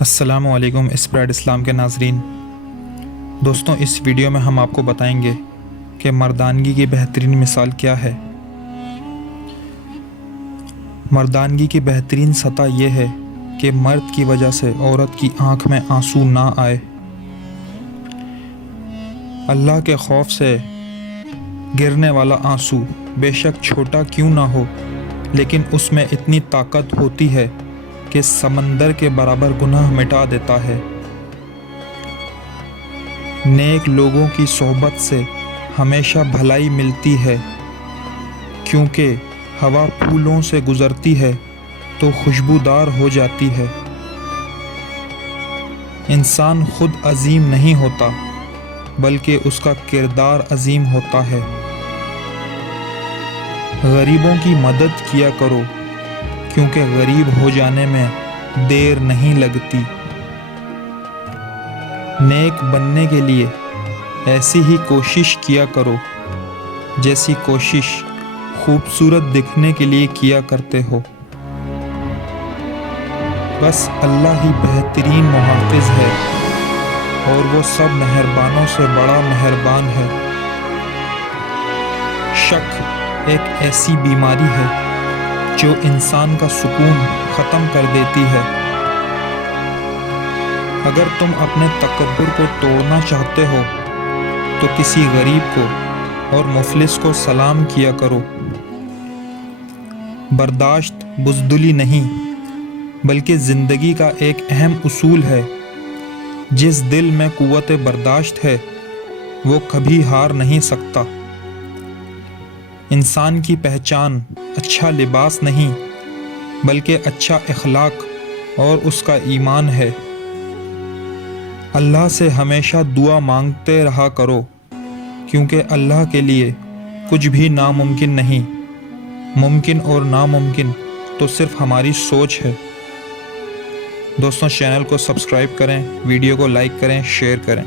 السلام علیکم اسپریڈ اسلام کے ناظرین دوستوں، اس ویڈیو میں ہم آپ کو بتائیں گے کہ مردانگی کی بہترین مثال کیا ہے۔ مردانگی کی بہترین سطح یہ ہے کہ مرد کی وجہ سے عورت کی آنکھ میں آنسو نہ آئے۔ اللہ کے خوف سے گرنے والا آنسو بے شک چھوٹا کیوں نہ ہو، لیکن اس میں اتنی طاقت ہوتی ہے کہ سمندر کے برابر گناہ مٹا دیتا ہے۔ نیک لوگوں کی صحبت سے ہمیشہ بھلائی ملتی ہے، کیونکہ ہوا پھولوں سے گزرتی ہے تو خوشبودار ہو جاتی ہے۔ انسان خود عظیم نہیں ہوتا، بلکہ اس کا کردار عظیم ہوتا ہے۔ غریبوں کی مدد کیا کرو، کیونکہ غریب ہو جانے میں دیر نہیں لگتی۔ نیک بننے کے لیے ایسی ہی کوشش کیا کرو جیسی کوشش خوبصورت دکھنے کے لیے کیا کرتے ہو۔ بس اللہ ہی بہترین محافظ ہے، اور وہ سب مہربانوں سے بڑا مہربان ہے۔ شک ایک ایسی بیماری ہے جو انسان کا سکون ختم کر دیتی ہے۔ اگر تم اپنے تکبر کو توڑنا چاہتے ہو تو کسی غریب کو اور مفلس کو سلام کیا کرو۔ برداشت بزدلی نہیں، بلکہ زندگی کا ایک اہم اصول ہے۔ جس دل میں قوت برداشت ہے وہ کبھی ہار نہیں سکتا۔ انسان کی پہچان اچھا لباس نہیں، بلکہ اچھا اخلاق اور اس کا ایمان ہے۔ اللہ سے ہمیشہ دعا مانگتے رہا کرو، کیونکہ اللہ کے لیے کچھ بھی ناممکن نہیں۔ ممکن اور ناممکن تو صرف ہماری سوچ ہے۔ دوستوں، چینل کو سبسکرائب کریں، ویڈیو کو لائک کریں، شیئر کریں۔